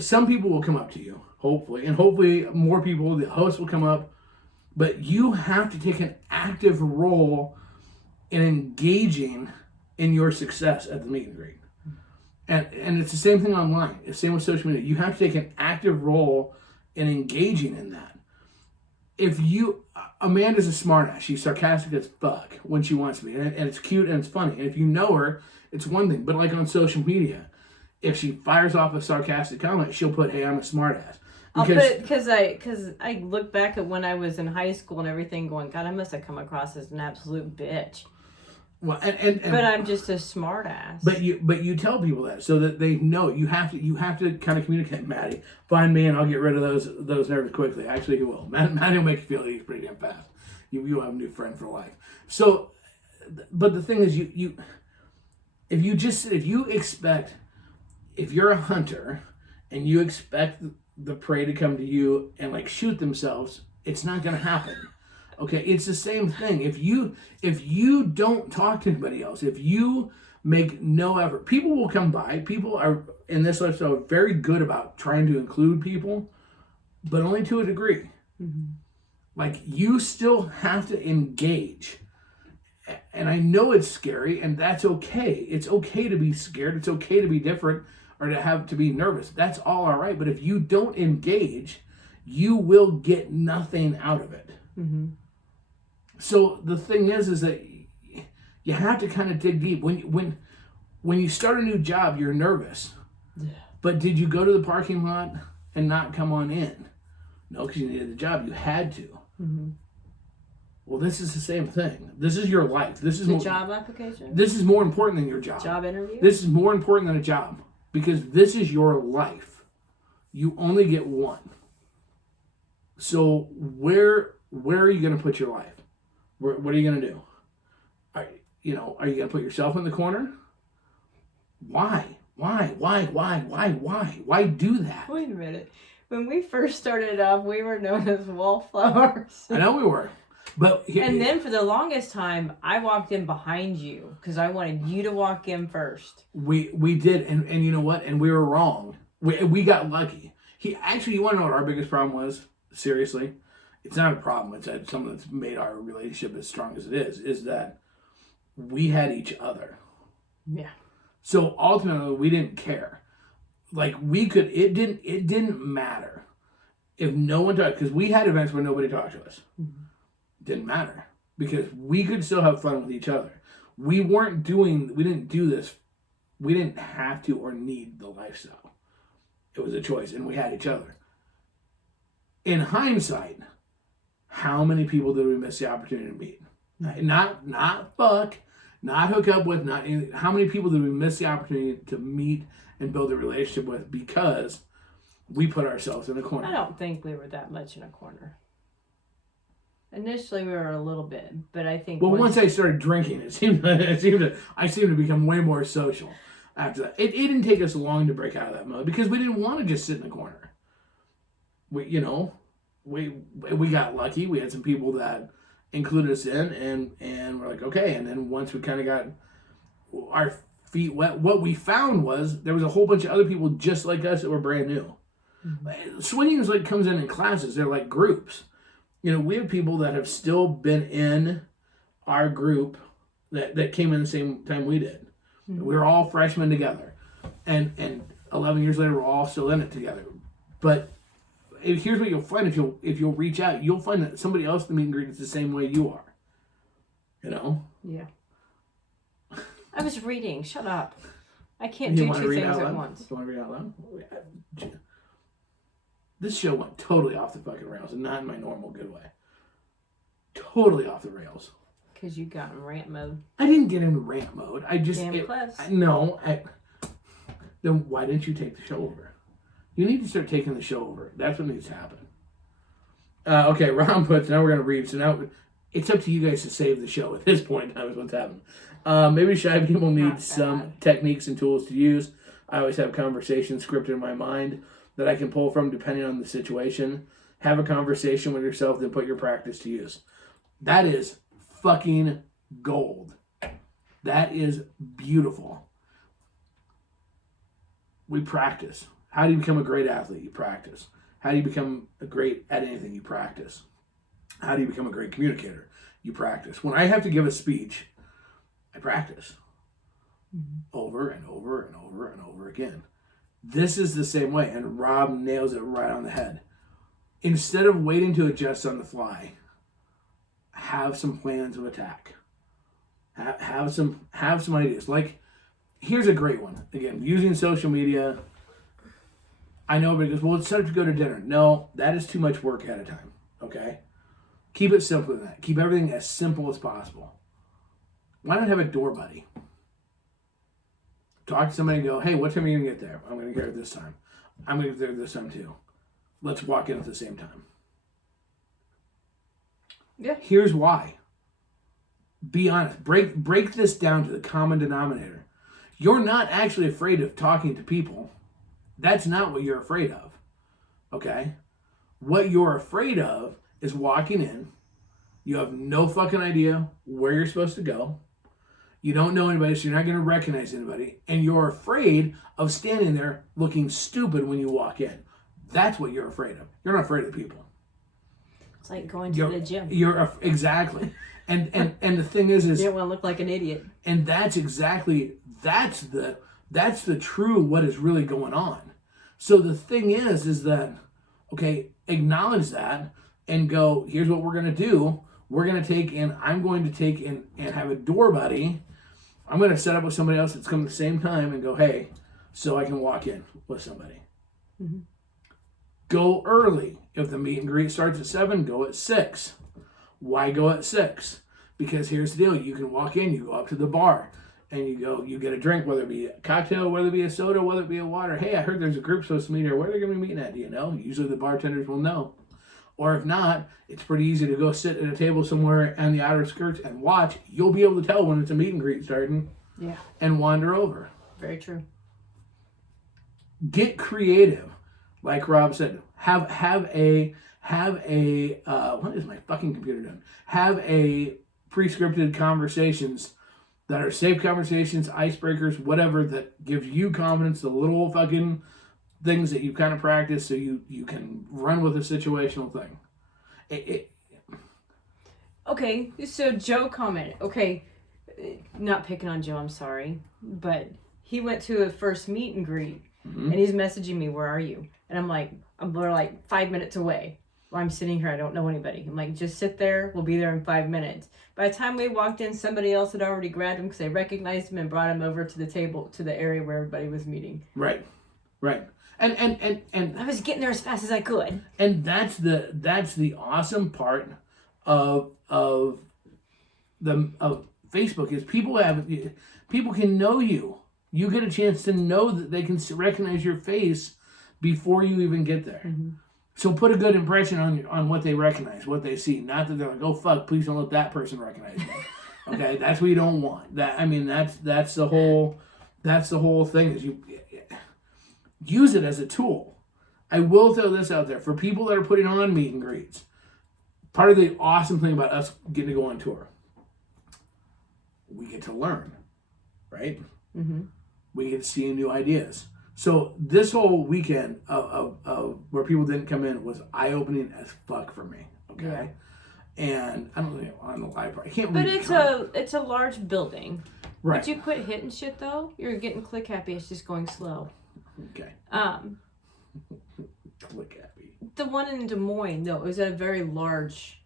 Some people will come up to you, hopefully, and hopefully more people, the host will come up, but you have to take an active role in engaging in your success at the meet and greet. And it's the same thing online. It's the same with social media. You have to take an active role in engaging in that. Amanda's a smartass. She's sarcastic as fuck when she wants to be. And it's cute and it's funny. And if you know her, it's one thing. But like on social media, if she fires off a sarcastic comment, she'll put, hey, I'm a smartass. I'll put it because I look back at when I was in high school and everything going, God, I must have come across as an absolute bitch. Well, but I'm just a smartass. But you tell people that so that they know. You have to kind of communicate. Maddie, find me and I'll get rid of those nerves quickly. Actually, he will. Maddie will make you feel like he's pretty damn fast. You'll have a new friend for life. So, but the thing is, if you're a hunter and you expect the prey to come to you and like shoot themselves, it's not going to happen. Okay, it's the same thing. If you don't talk to anybody else, if you make no effort, people will come by. People are in this lifestyle very good about trying to include people, but only to a degree. Mm-hmm. Like, you still have to engage. And I know it's scary, and that's okay. It's okay to be scared. It's okay to be different or to be nervous. That's all right. But if you don't engage, you will get nothing out of it. Mm-hmm. So the thing is that you have to kind of dig deep. When you start a new job, you're nervous. Yeah. But did you go to the parking lot and not come on in? No, because you needed the job. You had to. Mm-hmm. Well, this is the same thing. This is your life. This is the job application. This is more important than your job. Job interview. This is more important than a job because this is your life. You only get one. So where are you going to put your life? What are you going to do? Are you going to put yourself in the corner? Why? Why do that? Wait a minute. When we first started off, we were known as wallflowers. I know we were. But then for the longest time, I walked in behind you because I wanted you to walk in first. We did, and you know what? And we were wrong. We got lucky. You want to know what our biggest problem was? Seriously, it's not a problem. It's something that's made our relationship as strong as it is that we had each other. Yeah. So ultimately, we didn't care. Like, it didn't matter if no one talked, because we had events where nobody talked to us. Mm-hmm. Didn't matter because we could still have fun with each other. We didn't do this. We didn't have to or need the lifestyle. It was a choice, and we had each other. In hindsight, how many people did we miss the opportunity to meet? Not fuck, not hook up with, not anything. How many people did we miss the opportunity to meet and build a relationship with because we put ourselves in a corner? I don't think we were that much in a corner. Initially, we were a little bit, but I think. Well, once I started drinking, I seemed to become way more social. After that, it didn't take us long to break out of that mode because we didn't want to just sit in the corner. We got lucky. We had some people that included us in, and we're like, okay. And then once we kind of got our feet wet, what we found was there was a whole bunch of other people just like us that were brand new. Mm-hmm. Swinging is comes in classes. They're like groups. We have people that have still been in our group that came in the same time we did. Mm-hmm. We were all freshmen together. And 11 years later, we're all still in it together. But here's what you'll find if you'll reach out. You'll find that somebody else in the meet and greet is the same way you are. Yeah. I was reading. Shut up. I can't do two things at once. You want to read out loud? This show went totally off the fucking rails, and not in my normal good way. Totally off the rails. Because you got in rant mode. I didn't get in rant mode. I just... Then why didn't you take the show over? You need to start taking the show over. That's what needs to happen. Okay, Ron puts... Now we're going to read. So now it's up to you guys to save the show at this point. That was what's happening. Maybe shy people need some techniques and tools to use. I always have conversations scripted in my mind that I can pull from depending on the situation. Have a conversation with yourself, then put your practice to use. That is fucking gold. That is beautiful. We practice. How do you become a great athlete? You practice. How do you become a great at anything? You practice. How do you become a great communicator? You practice. When I have to give a speech, I practice. Mm-hmm. Over and over and over and over again. This is the same way, and Rob nails it right on the head. Instead of waiting to adjust on the fly, have some plans of attack. Have some ideas. Like, here's a great one. Again, using social media. I know everybody goes, well, it's time to go to dinner. No, that is too much work ahead of time. Okay? Keep it simpler than that. Keep everything as simple as possible. Why not have a door buddy? Talk to somebody and go, hey, what time are you going to get there? I'm going to get there this time. I'm going to get there this time too. Let's walk in at the same time. Yeah. Here's why. Be honest. Break this down to the common denominator. You're not actually afraid of talking to people. That's not what you're afraid of. Okay? What you're afraid of is walking in. You have no fucking idea where you're supposed to go. You don't know anybody, so you're not going to recognize anybody. And you're afraid of standing there looking stupid when you walk in. That's what you're afraid of. You're not afraid of people. It's like going to the gym. Exactly. And the thing is you don't want to look like an idiot. And that's the true what is really going on. So the thing is that, okay, acknowledge that and go, here's what we're going to do. I'm going to take and have a door buddy. I'm going to set up with somebody else that's coming at the same time and go, hey, so I can walk in with somebody. Mm-hmm. Go early. If the meet and greet starts at 7, go at 6. Why go at 6? Because here's the deal. You can walk in, you go up to the bar, and you get a drink, whether it be a cocktail, whether it be a soda, whether it be a water. Hey, I heard there's a group supposed to meet here. Where are they going to be meeting at? Do you know? Usually the bartenders will know. Or if not, it's pretty easy to go sit at a table somewhere on the outer skirts and watch. You'll be able to tell when it's a meet and greet starting. Yeah. And wander over. Very true. Get creative. Like Rob said, have a what is my fucking computer doing? Have a pre-scripted conversations that are safe conversations, icebreakers, whatever, that give you confidence, the little fucking things that you kind of practice so you can run with a situational thing. Okay, so Joe commented, okay, not picking on Joe, I'm sorry, but he went to a first meet and greet, and he's messaging me, where are you? And I'm like, we're like 5 minutes away. Well, I'm sitting here, I don't know anybody. I'm like, just sit there, we'll be there in 5 minutes. By the time we walked in, somebody else had already grabbed him because they recognized him and brought him over to the table, to the area where everybody was meeting. Right. And I was getting there as fast as I could. And that's the awesome part of Facebook is people can know you. You get a chance to know that they can recognize your face before you even get there. Mm-hmm. So put a good impression on what they recognize, what they see. Not that they're like, oh fuck, please don't let that person recognize me. Okay, that's what you don't want. That's the whole thing is you use it as a tool. I will throw this out there for people that are putting on meet and greets. Part of the awesome thing about us getting to go on tour, we get to learn, right? Mm-hmm. We get to see new ideas. So this whole weekend of where people didn't come in was eye-opening as fuck for me. Okay, yeah. And I don't know on the live part. I can't. But it's a large building. Right. Would you quit hitting shit though? You're getting click happy. It's just going slow. Okay. Click happy. The one in Des Moines though, it was a very large.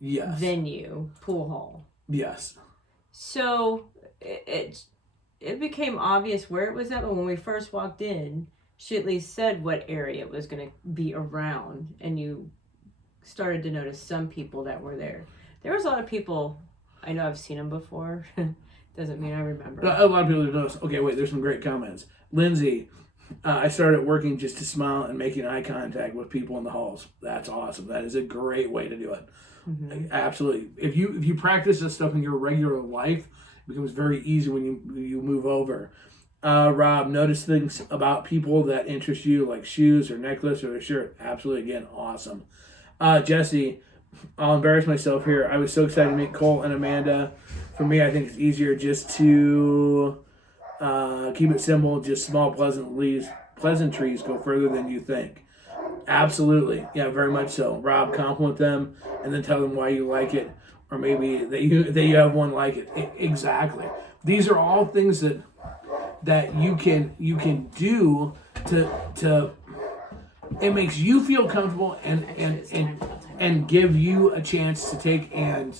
Yes. Venue pool hall. Yes. So it became obvious where it was at, but when we first walked in, she at least said what area it was going to be around, and you started to notice some people that were there. There was a lot of people, I know I've seen them before, doesn't mean I remember. A lot of people notice. Okay, wait, there's some great comments. Lindsay, I started working just to smile and making eye contact with people in the halls. That's awesome. That is a great way to do it. Mm-hmm. Absolutely. If you practice this stuff in your regular life, it becomes very easy when you move over. Rob, notice things about people that interest you, like shoes or necklace or a shirt. Absolutely, again, awesome. Jesse, I'll embarrass myself here. I was so excited to meet Cole and Amanda. For me, I think it's easier just to keep it simple. Just small pleasantries go further than you think. Absolutely. Yeah, very much so. Rob, compliment them and then tell them why you like it. Or maybe that you have one like it. Exactly. These are all things that you can do to it makes you feel comfortable and give you a chance to take and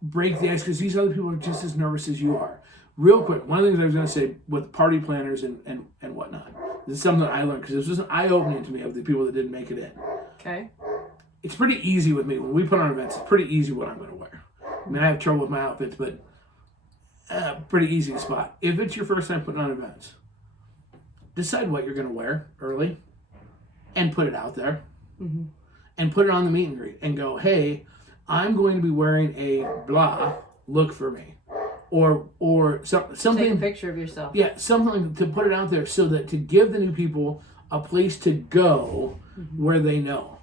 break the ice, because these other people are just as nervous as you are. Real quick, one of the things I was going to say with party planners and whatnot, this is something that I learned because this was an eye-opening to me of the people that didn't make it in. Okay. It's pretty easy with me. When we put on events, it's pretty easy what I'm going to wear. I mean, I have trouble with my outfits, but pretty easy to spot. If it's your first time putting on events, decide what you're going to wear early and put it out there. Mm-hmm. And put it on the meet and greet and go, hey, I'm going to be wearing a blah, look for me. Or something. Take a picture of yourself. Yeah, something to put it out there so that to give the new people a place to go where they know.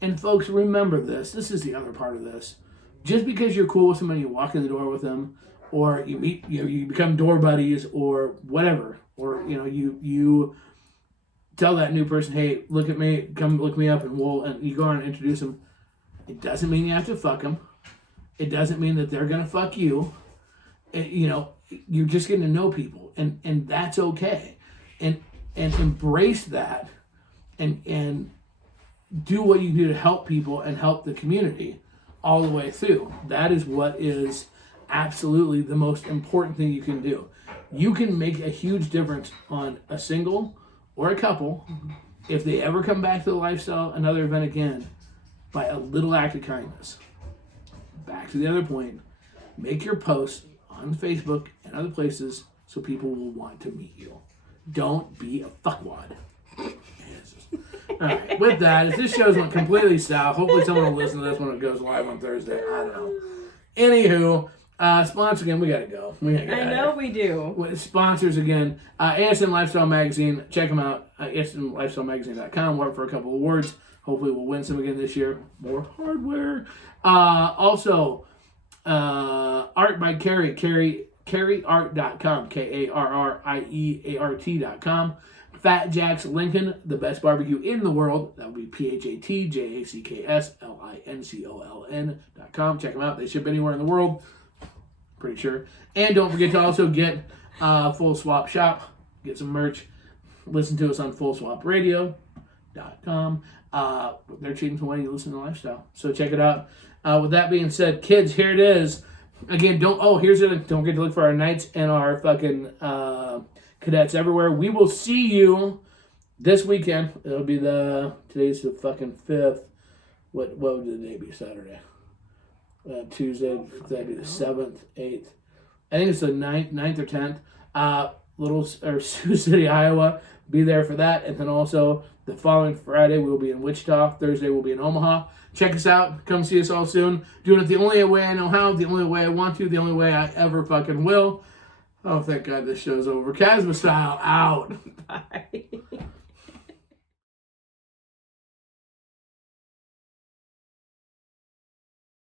And folks, remember this. This is the other part of this. Just because you're cool with somebody, you walk in the door with them, or you meet, you become door buddies, or whatever, or you tell that new person, hey, look at me, come look me up, and you go on and introduce them. It doesn't mean you have to fuck them. It doesn't mean that they're gonna fuck you. You're just getting to know people, and that's okay, and embrace that, and do what you can do to help people and help the community all the way through. That is what is absolutely the most important thing you can do. You can make a huge difference on a single or a couple if they ever come back to the lifestyle, another event again, by a little act of kindness. Back to the other point, make your posts on Facebook and other places so people will want to meet you. Don't be a fuckwad. All right, with that, if this show's went completely south, hopefully someone will listen to this when it goes live on Thursday. I don't know. Anywho, sponsor again, we gotta go. I know we do. With sponsors again, ASM Lifestyle Magazine. Check them out. ASMLifestyleMagazine.com. We're up for a couple awards. Hopefully we'll win some again this year. More hardware. Also, Art by Carrie. CarrieArt.com. KarrieArt.com. Fat Jack's Lincoln, the best barbecue in the world. That would be PhatJacksLincoln.com. Check them out. They ship anywhere in the world. Pretty sure. And don't forget to also get Full Swap Shop. Get some merch. Listen to us on FullSwapRadio.com. They're cheating some way you listen to Lifestyle. So check it out. With that being said, kids, here it is. Again, don't forget to look for our knights and our fucking cadets everywhere. We will see you this weekend. It'll be today's the fucking 5th. What would the day be? Saturday. Tuesday, that'd be the 7th, 8th. I think it's the 9th or 10th. Sioux City, Iowa. Be there for that. And then also the following Friday, we'll be in Wichita. Thursday, we'll be in Omaha. Check us out. Come see us all soon. Doing it the only way I know how, the only way I want to, the only way I ever fucking will. Oh, thank God this show's over. Casma style out. Bye.